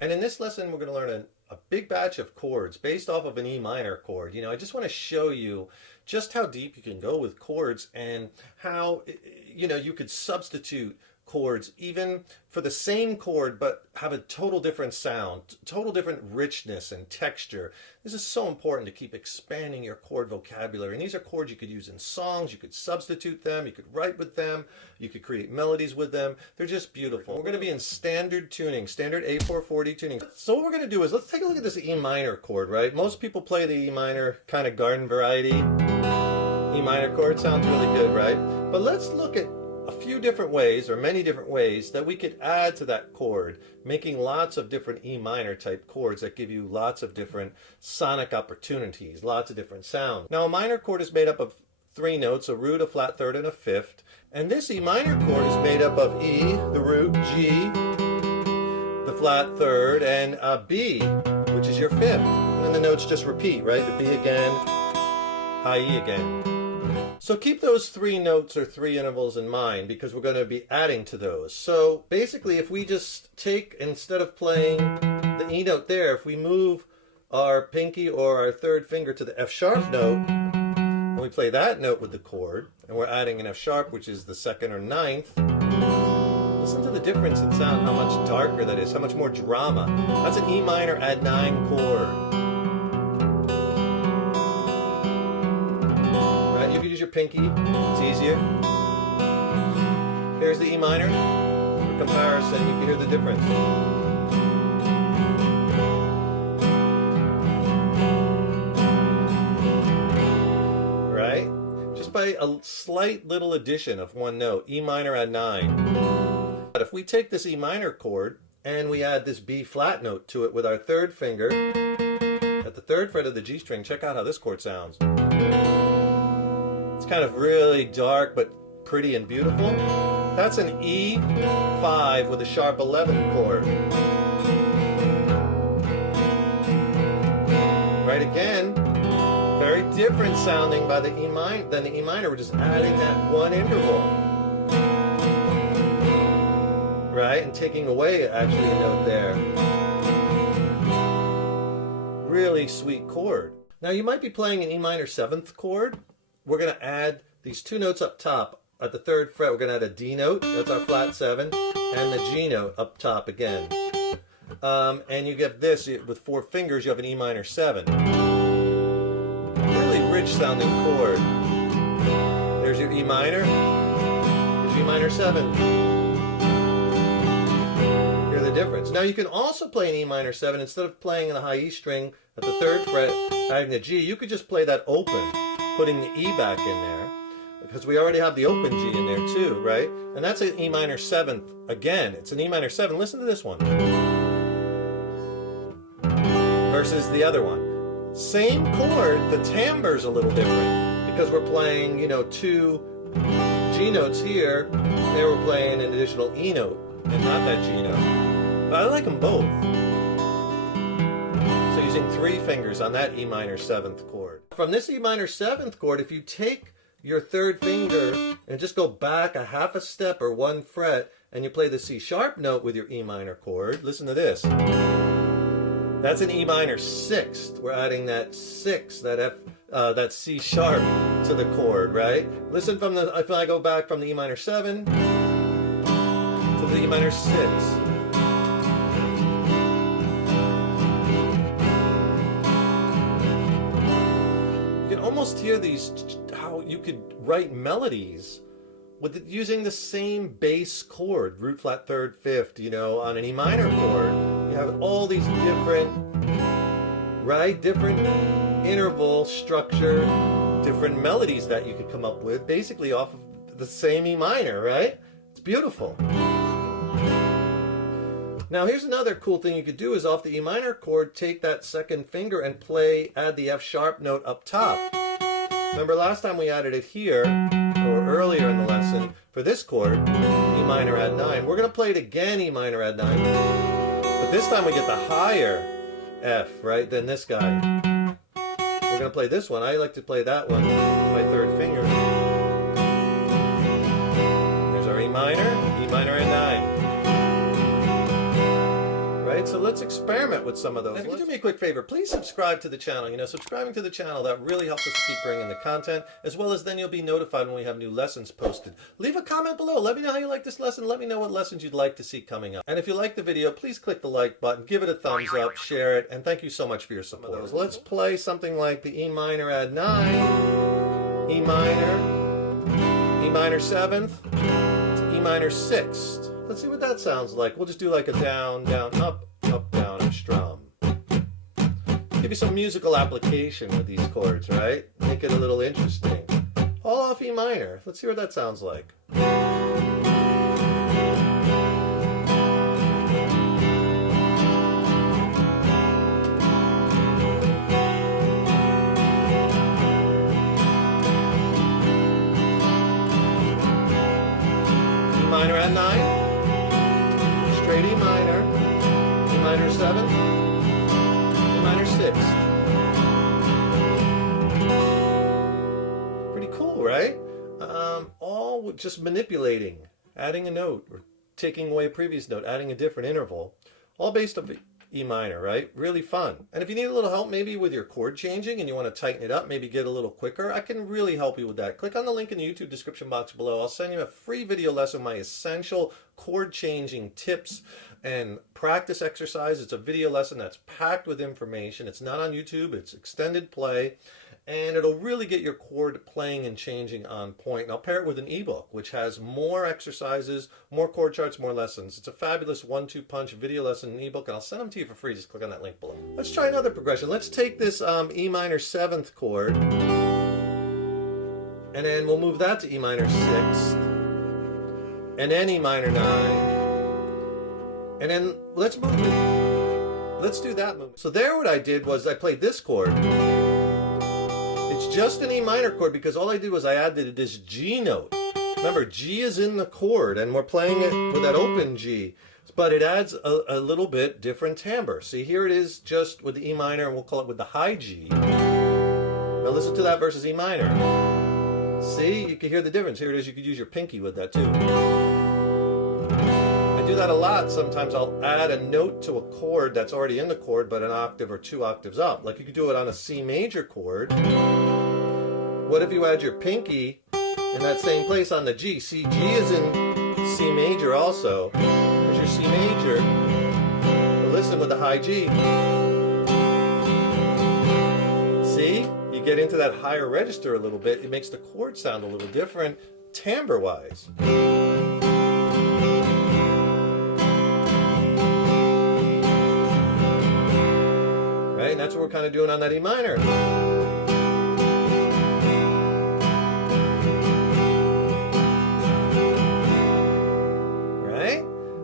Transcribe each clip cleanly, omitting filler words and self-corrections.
And in this lesson, we're going to learn a big batch of chords based off of an E minor chord. I just want to show you just how deep you can go with chords and how, you could substitute chords even for the same chord but have a total different sound, total different richness and texture. This is so important to keep expanding your chord vocabulary. And these are chords you could use in songs, you could substitute them, you could write with them, you could create melodies with them. They're just beautiful. We're going to be in standard tuning, standard A440 tuning. So what we're going to do is let's take a look at this E minor chord, right? Most people play the E minor kind of garden variety. E minor chord sounds really good, right? But let's look at a few different ways, or many different ways, that we could add to that chord, making lots of different E minor type chords that give you lots of different sonic opportunities, lots of different sounds. Now a minor chord is made up of three notes, a root, a flat third, and a fifth. And this E minor chord is made up of E, the root, G, the flat third, and B, which is your fifth. And then the notes just repeat, right? The B again, high E again. So keep those three notes or three intervals in mind because we're going to be adding to those. So basically if we just take, instead of playing the E note there, if we move our pinky or our third finger to the F sharp note, and we play that note with the chord, and we're adding an F sharp, which is the second or ninth, listen to the difference in sound, how much darker that is, how much more drama. That's an E minor add 9 chord. You can use your pinky, it's easier. Here's the E minor. For comparison, you can hear the difference. Right? Just by a slight little addition of one note, E minor add 9. But if we take this E minor chord and we add this B flat note to it with our third finger at the third fret of the G string, check out how this chord sounds. It's kind of really dark but pretty and beautiful. That's an E5 with a sharp 11 chord. Right, again, very different sounding by the E minor than the E minor. We're just adding that one interval. Right, and taking away actually a note there. Really sweet chord. Now you might be playing an E minor 7th chord. We're going to add these two notes up top. At the third fret, we're going to add a D note, that's our flat 7, and the G note up top again. And you get this, with 4 fingers, you have an E minor 7. Really rich sounding chord. There's your E minor, there's E minor 7. Hear the difference. Now you can also play an E minor 7, instead of playing in the high E string at the third fret, adding the G, you could just play that open, putting the E back in there, because we already have the open G in there too, right? And that's an E minor 7th. Again, it's an E minor 7. Listen to this one. Versus the other one. Same chord, the timbre's a little different, because we're playing, 2 G notes here, there we're playing an additional E note, and not that G note. But I like them both. So using 3 fingers on that E minor 7th chord. From this E minor 7th chord, if you take your third finger and just go back a half a step or 1 fret, and you play the C sharp note with your E minor chord, listen to this. That's an E minor 6th. We're adding that 6, that C sharp to the chord, right? Listen from the, if I go back from the E minor 7 to the E minor 6. Almost hear these, how you could write melodies with using the same bass chord, root, flat, third, fifth, on an E minor chord. You have all these different, right, different interval structure, different melodies that you could come up with, basically off of the same E minor, right? It's beautiful. Now here's another cool thing you could do is off the E minor chord, take that second finger and add the F sharp note up top. Remember last time we added it here, or earlier in the lesson, for this chord, E minor add 9. We're going to play it again, E minor add 9. But this time we get the higher F, right, than this guy. We're going to play this one. I like to play that one with my third finger. There's our E minor add 9. Right, so So let's experiment with some of those. And if you do me a quick favor, please subscribe to the channel. Subscribing to the channel, that really helps us to keep bringing the content, as well as then you'll be notified when we have new lessons posted. Leave a comment below. Let me know how you like this lesson. Let me know what lessons you'd like to see coming up. And if you like the video, please click the like button, give it a thumbs up, share it, and thank you so much for your support. Let's play something like the E minor add 9, E minor, E minor 7th, E minor 6th. Let's see what that sounds like. We'll just do like a down, down, up, down, and strum. Give you some musical application with these chords, right? Make it a little interesting. All off E minor. Let's see what that sounds like. E minor add 9. Straight E minor, E minor 7th, E minor 6th. Pretty cool, right? All with just manipulating, adding a note, or taking away a previous note, adding a different interval, all based on E minor, right? Really fun. And if you need a little help maybe with your chord changing and you want to tighten it up, maybe get a little quicker, I can really help you with that. Click on the link in the YouTube description box below. I'll send you a free video lesson, my essential chord changing tips and practice exercise. It's a video lesson that's packed with information. It's not on YouTube, it's extended play, and it'll really get your chord playing and changing on point. And I'll pair it with an ebook, which has more exercises, more chord charts, more lessons. It's a fabulous 1-2 punch video lesson and ebook, and I'll send them to you for free. Just click on that link below. Let's try another progression. Let's take this E minor 7th chord, and then we'll move that to E minor 6th, and then E minor 9. And then let's do that movement. So there what I did was I played this chord. It's just an E minor chord because all I did was I added this G note. Remember, G is in the chord and we're playing it with that open G. But it adds a little bit different timbre. See, here it is just with the E minor, and we'll call it with the high G. Now listen to that versus E minor. See, you can hear the difference. Here it is, you could use your pinky with that too. I do that a lot. Sometimes I'll add a note to a chord that's already in the chord, but an octave or 2 octaves up. Like you could do it on a C major chord. What if you add your pinky in that same place on the G? See, G is in C major also. There's your C major. But listen with the high G. See? You get into that higher register a little bit. It makes the chord sound a little different timbre-wise. Right? And that's what we're kind of doing on that E minor.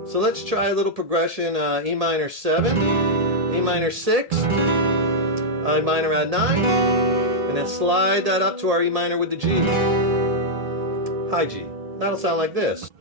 So let's try a little progression, E minor 7, E minor 6, E minor add 9, and then slide that up to our E minor with the G. High G. That'll sound like this.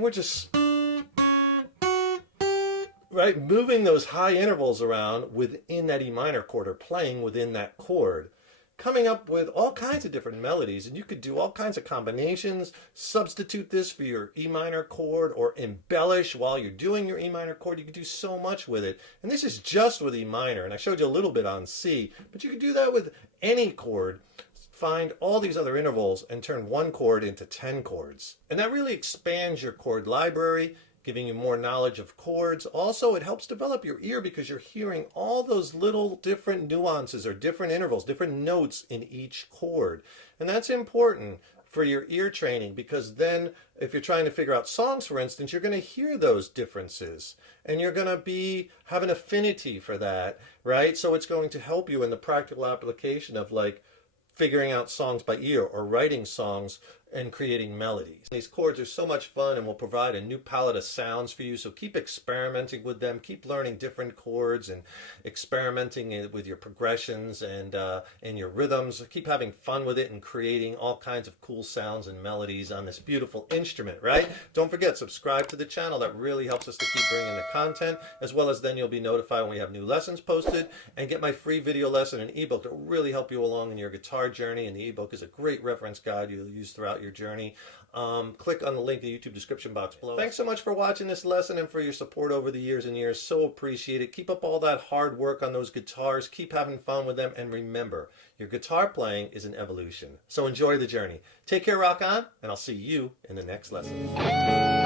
We're just moving those high intervals around within that E minor chord, or playing within that chord, coming up with all kinds of different melodies. And you could do all kinds of combinations, substitute this for your E minor chord, or embellish while you're doing your E minor chord. You could do so much with it. And this is just with E minor, and I showed you a little bit on C, but you could do that with any chord. Find all these other intervals and turn one chord into 10 chords. And that really expands your chord library, giving you more knowledge of chords. Also, it helps develop your ear because you're hearing all those little different nuances or different intervals, different notes in each chord. And that's important for your ear training, because then if you're trying to figure out songs, for instance, you're going to hear those differences and you're going to have an affinity for that, right? So it's going to help you in the practical application of like figuring out songs by ear or writing songs and creating melodies. These chords are so much fun and will provide a new palette of sounds for you, so keep experimenting with them, keep learning different chords and experimenting with your progressions and your rhythms. Keep having fun with it and creating all kinds of cool sounds and melodies on this beautiful instrument, right? Don't forget, subscribe to the channel. That really helps us to keep bringing the content, as well as then you'll be notified when we have new lessons posted, and get my free video lesson and ebook that will really help you along in your guitar journey. And the ebook is a great reference guide you'll use throughout your journey. Click on the link in the YouTube description box below. Thanks so much for watching this lesson and for your support over the years and years. So appreciate it. Keep up all that hard work on those guitars. Keep having fun with them. And remember, your guitar playing is an evolution. So enjoy the journey. Take care, rock on, and I'll see you in the next lesson.